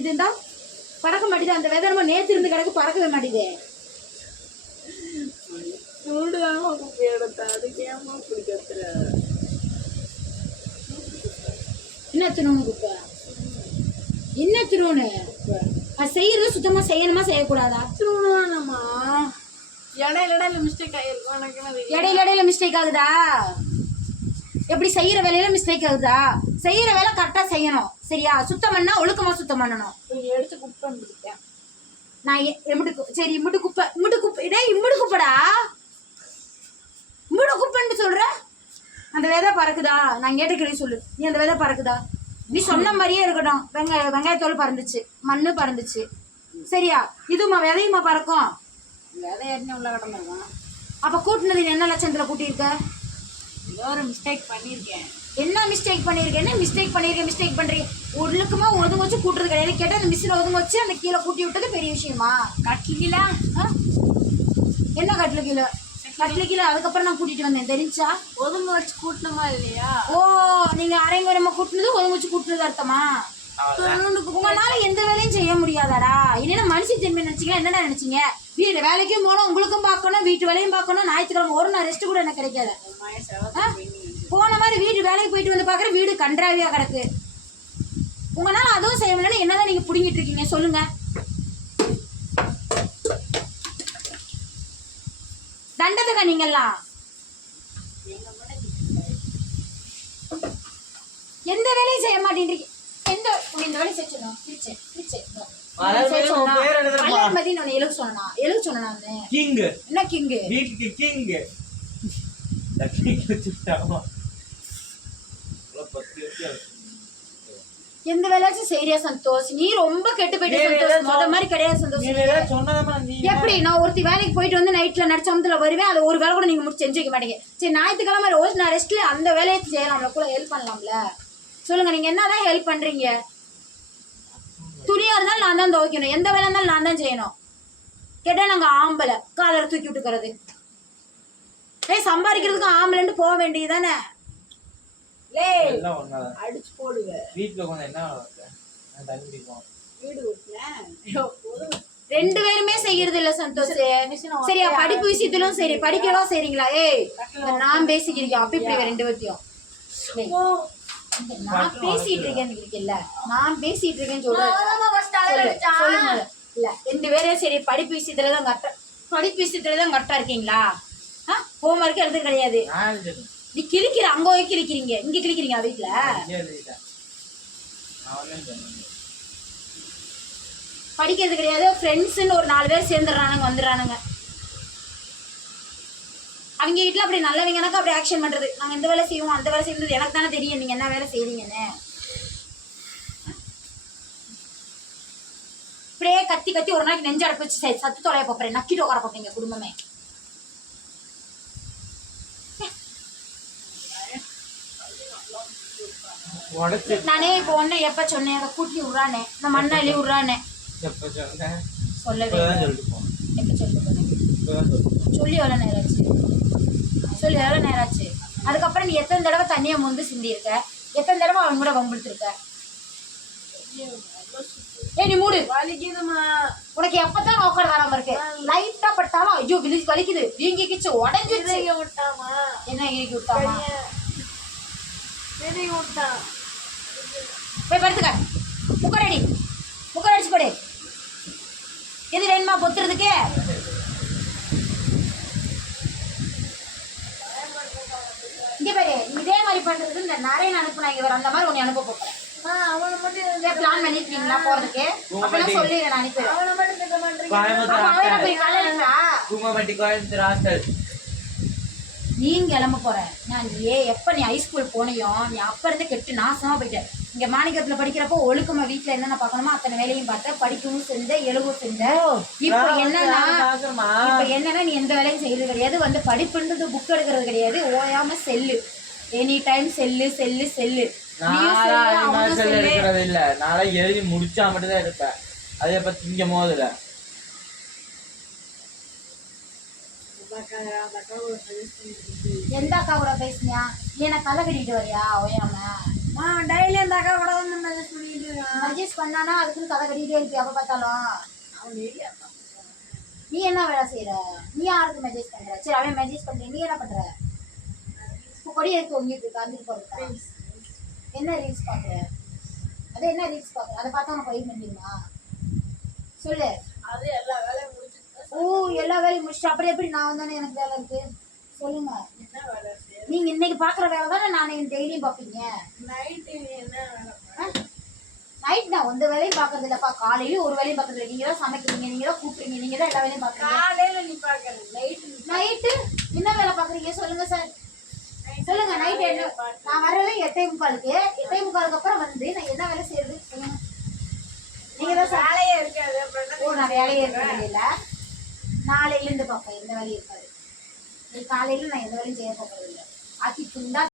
மாட்டேதுண்டா பறக்க மாட்டேது அந்த விதை நம்ம நேத்து இருந்து கிடக்கு பறக்கவே மாட்டேது சூடுதாம்மா குப்பை எடுத்த அதுக்கு ஏமா இப்படி கத்துற? என்ன திருவணு குப்பை? என்ன திருவணு அது செய்யறது சுத்தமா செய்யணுமா செய்யக்கூடாதா? சூடுதானம்மா இடையில இடையில மிஸ்டேக் ஆயிருக்கும் எனக்கு இடையில இடையில மிஸ்டேக் ஆகுதா? எப்படி செய்யற வேலையில மிஸ்டேக் ஆகுதா? செய்யற வேலை கரெக்டா செய்யணும். சரியா? சுத்தம் பண்ணா ஒழுக்கமா சுத்தம் பண்ணணும். எடுத்து குப்பை வந்துருக்கேன் நான் எம்பிட்டு சரி இம்பிட்டு குப்பை இம்பிட்டு குப்பை டேய் இம்பிட்டு குப்பைடா. இம்பிட்டு குப்பைன்னு சொல்ற? அந்த விதை பறக்குதா? நான் கேட்ட கேள்வி சொல்லு. நீ அந்த விதை பறக்குதா? நீ சொன்ன மாதிரியே இருக்கட்டும். வெங்காய வெங்காயத்தோல் பறந்துச்சு. மண்ணு பறந்துச்சு. சரியா? இதுமா விதையுமா பறக்கும்? விதை உள்ள கிடந்தாங்க அப்ப கூட்டினது நீ என்ன லட்சத்துல கூட்டியிருக்க? ஏதோ ஒரு மிஸ்டேக் பண்ணியிருக்கேன் என்ன மிஸ்டேக் பண்ணியிருக்க என்ன மிஸ்டேக் பண்ணியிருக்க மிஸ்டேக் பண்றீங்க? ஒழுக்கமா ஒதுங்க வச்சு கூட்டுறது கிடையாது. கேட்டா அந்த மிஷின் ஒதுங்க வச்சு அந்த கீழே கூட்டி விட்டது பெரிய விஷயமா? கட்டிலா ஆ? என்ன கட்டில கீழே? கட்டில கீழே அதுக்கப்புறம் நான் கூட்டிட்டு வந்தேன். தெரிஞ்சா? ஒதுங்க வச்சு கூட்டணுமா இல்லையா? ஓ நீங்க அரைங்குறமா கூட்டினது ஒதுங்க வச்சு கூட்டினது அர்த்தமா? உங்களால எந்த வேலையும் செய்ய முடியாதாடா? என்னென்ன மனுஷன் திரும்பி நினைச்சீங்க? என்னடா நினைச்சீங்க? வீடு வேலைக்கும் போகணும் உங்களுக்கும் பார்க்கணும் வீட்டு வேலையும் பார்க்கணும் ஞாயிற்றுக்கிழமை ஒரு நாள் ரெஸ்ட் கூட எனக்கு கிடைக்காது. போன மாதிரி வீடு வேலைக்கு போயிட்டு வந்து பார்க்குற வீடு கன்றாவியா கிடக்கு. உங்களால அதுவும் செய்ய முடியல என்னதான் நீங்க புடுங்கிட்டு இருக்கீங்க? சொல்லுங்க. தண்டத்துக்கா நீங்கெல்லாம்? எந்த வேலையும் செய்ய மாட்டேன்றீங்க. எந்த இந்த மலர்மதி, நான் சொன்னா சொன்னா கிங் என்ன வீட்டுக்கு கிங் எந்த வேலையாச்சும் செய்யறியா சந்தோஷ்? நீ ரொம்ப கெட்டு போயிட்ட சந்தோஷ். முத மாதிரி கிடையாது நீ சந்தோஷ் ஏதாவது சொன்னதாமா நீ எப்படி? நான் ஒருத்தி வேலைக்கு போயிட்டு வந்து நைட்ல நடிச்சமத்துல வருவேன் அதை ஒரு வேலை கூட நீங்க முடிச்சு செஞ்சு வைக்க மாட்டீங்க. சரி ஞாயிற்றுக்கிழமை ரோஸ் நான் ரெஸ்ட்ல அந்த வேலையை செய்யலாம்ல கூட ஹெல்ப் பண்ணலாம்ல. சொல்லுங்க நீங்க என்னதான் ஹெல்ப் பண்றீங்க? துணியா இருந்தாலும் நான் தான் துவைக்கணும். எந்த வேலை இருந்தாலும் நான் தான் செய்யணும். கேட்டா நாங்க ஆம்பளை. காலரை தூக்கி விட்டுக்கிறது. ஏய் சம்பாதிக்கிறதுக்கு ஆம்பளைன்ட்டு போக அடிச்சு வீட்டுல என்ன வீடு விட்டுனேன் போதும். ரெண்டு பேருமே செய்யறது இல்ல சந்தோஷ். சரியா படிப்பு விஷயத்திலும் சரி. படிக்கவா செய்றீங்களா? ஏய் நான் பேசிக்கிறேன். அப்ப இப்படி ரெண்டு பேர்த்தையும். நான் பேசிட்டு இருக்கேன்னு இருக்கேன்ல நான் பேசிட்டு இருக்கேன்னு சொல்றேன் இல்ல ரெண்டு பேரும் சரி படிப்பு விஷயத்துல தான் கரெக்டா படிப்பு விஷயத்துல தான் கரெக்டா இருக்கீங்களா? ஹோம் ஒர்க் எழுது கிடையாது. நீ கிழிக்கிற அங்க போய் கிழிக்கிறீங்க. இங்க கிழிக்கிறீங்க வீட்டுல படிக்கிறது கிடையாது. ஃப்ரெண்ட்ஸ்னு ஒரு நாலு பேர் சேர்ந்துடுறானுங்க வந்துடுறானுங்க. அவங்க வீட்டில் அப்படி நல்லவங்கனாக்கா அப்படி ஆக்ஷன் பண்ணுறது நாங்கள் இந்த வேலை செய்வோம் அந்த வேலை செய்யறது எனக்கு தானே தெரியும். நீங்கள் என்ன வேலை செய்வீங்கன்னு இப்படியே கத்தி கத்தி ஒரு நாளைக்கு நெஞ்சு அடப்பு வச்சு சத்து தொலைய போறேன். நக்கிட்டு உட்கார போறீங்க குடும்பமே. நானே இப்போ ஒன்று எப்போ சொன்னேன்? அதை கூட்டி விட்றானே. இந்த மண்ணை அள்ளி விட்றானே. சொல்லவே எப்போ சொல்லிட்டு சொல்லி எவ்வளோ நேரம் சொல்லி எவ்வளோ நேரம் ஆச்சு? அதுக்கப்புறம் நீ எத்தனை தடவை தண்ணியை முந்து சிந்தியிருக்க? எத்தனை தடவை அவன் கூட வம்பிழுத்துருக்க ஏ நீ மூடு. வலிக்குதுமா உனக்கு எப்பதான் நோக்கட வராம இருக்கு? லைட்டா பட்டாலும் ஐயோ விழி வலிக்குது. வீங்கிக்கிச்சு உடஞ்சிருச்சு. விட்டாமா என்ன இறுக்கி விட்டாமா விட்டான். போய் படுத்துக்க. முக்கரடி முக்கர் அடிச்சு போடு. எது வேணுமா? பொத்துறதுக்கு இங்க பாரு இதே மாதிரி பண்றது இந்த நிறைய அனுப்புனாங்க. இவர் அந்த மாதிரி உன்னை அனுப்ப போறேன். அவனை மட்டும் பிளான் பண்ணிருக்கீங்களா போறதுக்கு? அப்பெல்லாம் சொல்லி நான் அனுப்பிடுறேன். அவனை மட்டும் திட்ட கிளம்ப போற. நான் ஏ எப்ப நீ ஹைஸ்கூல் போனியோ நீ அப்ப இருந்து கெட்டு நாசமா போயிட்ட. இங்க மாணிக்கத்துல படிக்கிறப்போ ஒழுக்கமா வீட்டுல என்னென்ன பார்க்கணுமோ அத்தனை வேலையும் பார்த்த படிக்கவும் செஞ்ச எழுவும் செஞ்ச. இப்போ என்னன்னா இப்ப என்னன்னா நீ எந்த வேலையும் செய்யறது கிடையாது. வந்து படிப்புன்றது புக் எடுக்கிறது கிடையாது. ஓயாம cell. Any time cell cell. Cell அவனும் செல். எடுக்கிறது இல்ல. நாளா எழுதி முடிச்சா மட்டும் தான் எடுப்பேன். அதே பத்தி திங்க போதுல எந்த அக்கா கூட பேசுனியா? நீ என்ன கதை கட்டிட்டு வரியா ஓயாம? நான் டெய்லி அந்த அக்கா கூட வந்து மெசேஜ் பண்ணிட்டு இருக்கான். மஜேஷ் பண்ணானா அதுக்குன்னு கதை கட்டிட்டே இருப்பியா அப்ப பார்த்தாலும்? அவன் நீ என்ன வேலை செய்யற நீ யாருக்கு மெசேஜ் பண்ற? சரி அவன் மெசேஜ் பண்ற நீ என்ன பண்ற? இப்போ கொடி எடுத்து ஒங்கிட்டு இருக்கா அந்த போறதா என்ன ரீல்ஸ் பாக்குற? அது என்ன ரீல்ஸ் பாக்குற? அதை பார்த்தா உனக்கு வயிறு பண்ணிடுமா சொல்லு. அது எல்லா வேலையும் முடிச்சுட்டு ஓ எல்லா வேலையும் முடிச்சுட்டு அப்புறம் எப்படி நான் வந்தானே எனக்கு வேலை இருக்கு? சொல்லுங்க. நீங்க இன்னைக்கு பாக்குற வேலை தானே நான் டெய்லியும் பண்ண? நைட் நான் எந்த வேலையும் பாக்குறது இல்லப்பா. காலையில ஒரு வேலையும் பாக்குறது இல்லை. நீங்க தான் சமைக்கிறீங்க நீங்க தான் கூப்பிடுறீங்க நீங்க தான் எல்லா வேலையும் பாக்குறீங்க. காலையில நீ பாக்குற நைட்டு நைட்டு என்ன வேலை பாக்குறீங்க? சொல்லுங்க சார். சொல்லுங்க நைட் என்ன? நான் வரவே எட்டே முக்காலுக்கு. எட்டே முக்காலுக்கு அப்புறம் வந்து நான் என்ன வேலை செய்யறது சொல்லுங்க. நீங்க தான் வேலையே இருக்காது ஓ நான் வேலையே இருக்கிறது இல்ல நாளையில இருந்து பார்ப்பேன் எந்த வேலையும் இருக்காது. நீ காலையில நான் எந்த வேலையும் செய்ய போறது இல்லை ஆக்கி துண்டா